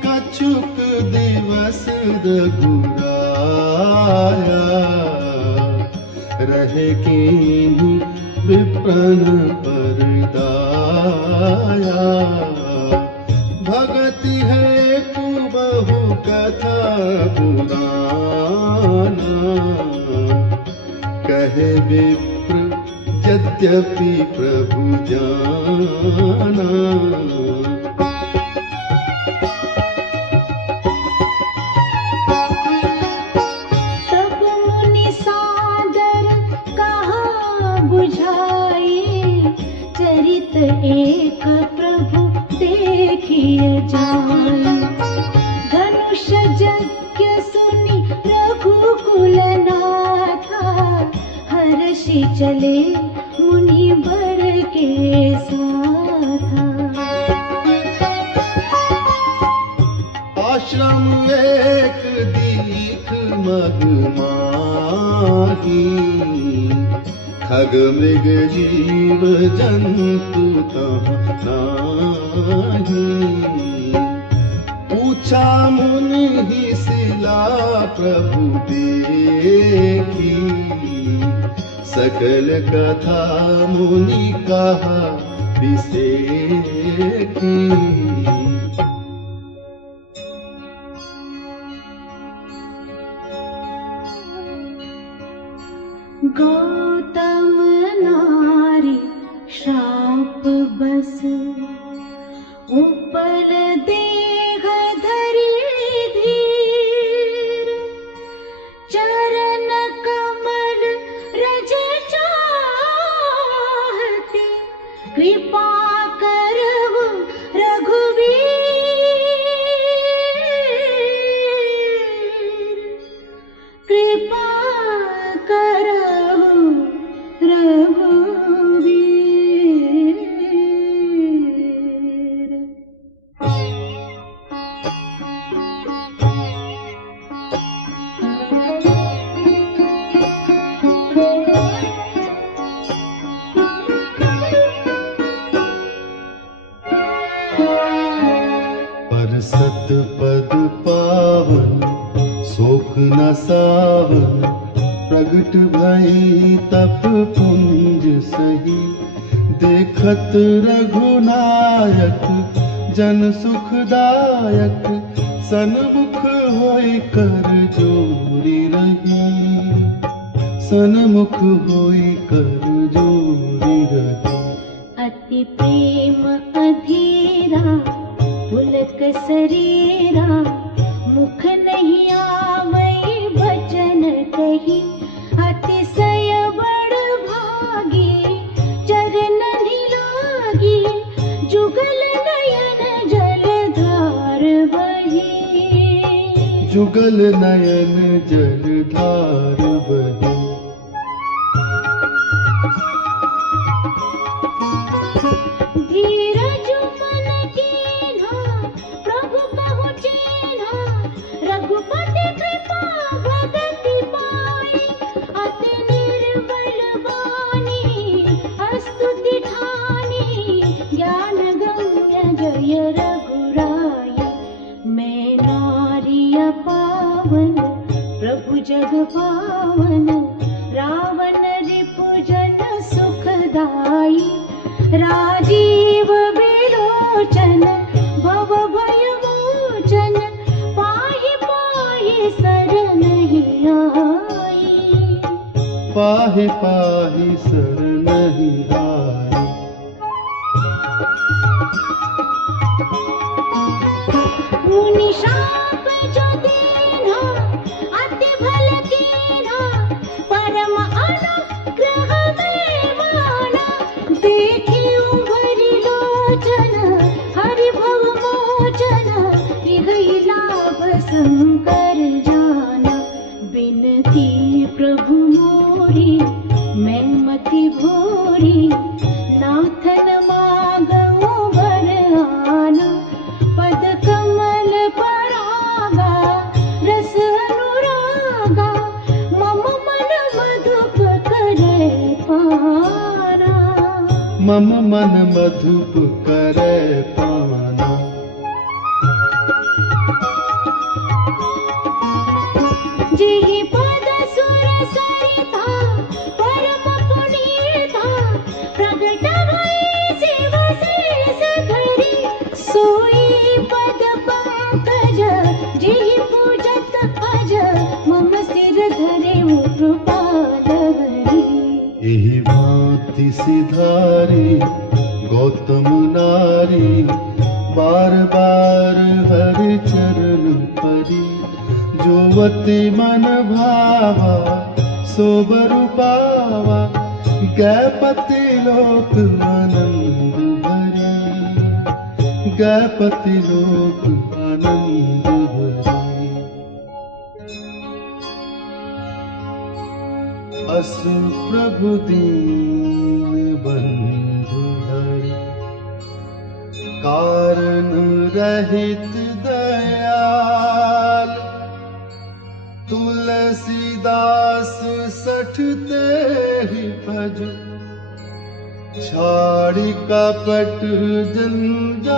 कछुक दिवस रघुराया रहे कीन्ही विप्रन पर दाया। भगति है बहु कथा पुराना कहे विप्र यद्यपि प्रभु जाना। एक प्रभु देखिए जाए धनुष यज्ञ सुनी रघुकुल नाथा हर्षि चले मुनि वर के साथा। आश्रम एक दीख मगमाही खग मृग जीव जंतु नाही। पूछा मुनि ही शिला प्रभु देखी सकल कथा मुनि कहा विसेखी। गौतम नारी श्राप बस उपल देह धरि धीर चरण कमल रज चाहती कृपा करहु रघुवीर। कृपा करहु रघुवीर। सावन प्रगट भई तप पुंज सही, देखत रघुनायक जन सुखदायक, सन्मुख होई कर जोरी रही, सन्मुख होई कर जोरी रही। अति प्रेम अधीरा पुलक शरीरा, मुख नहीं आवई भजन कही, अतिशय बड़ भागी चरण लागी, जुगल नयन जलधार बही, जुगल नयन जलधार बही। धीरज मन कीन्हा प्रभु पहुँचेन्हा, रघुपति कृपा भगति पाई, अति निर्बल बानी स्तुति ठानी, ज्ञान गम्य जय रघुराई। मैं नारिय पावन प्रभु जग पावन, रावण रिपुजन सुखदाई, राजीव विलोचन भव भय मोचन, पाहि पाहि शरण आई, पाहि पाहि शरण आई। मुनि शाप जो दीन्हा अति भल कीन्हा, परम अनुग्रह में माना, देखी उभरी लोचन हरि भव मोचन, गई लाभ शंकर जाना। बिनती प्रभु मोरी मैं मति भोरी, नाथन मागऊं वर आना, पद कमल परागा रस अनुरागा, मम मन मधुप करे पारा, मम मन मधुप करे पाना। जेहि पद सुर सरिता परम पुनीता, प्रगट भई शिव शेष धरी, सोई पद पंकज जेहि पूजत अज, मम सिर धरे कृपाल हरि। एहि भांति सिधारी गौतम नारी, बार बार हरि चरण परी, जोवति मन भावा सोबरु पावा, गैपति लोक आनंद भरी, गैपति लोक आनंद भरी। असु प्रभु दीन बंधु हरि, कारण रहित दयाल, तुलसीदास सठते ही भज, छाड़ी कपट जंजाल,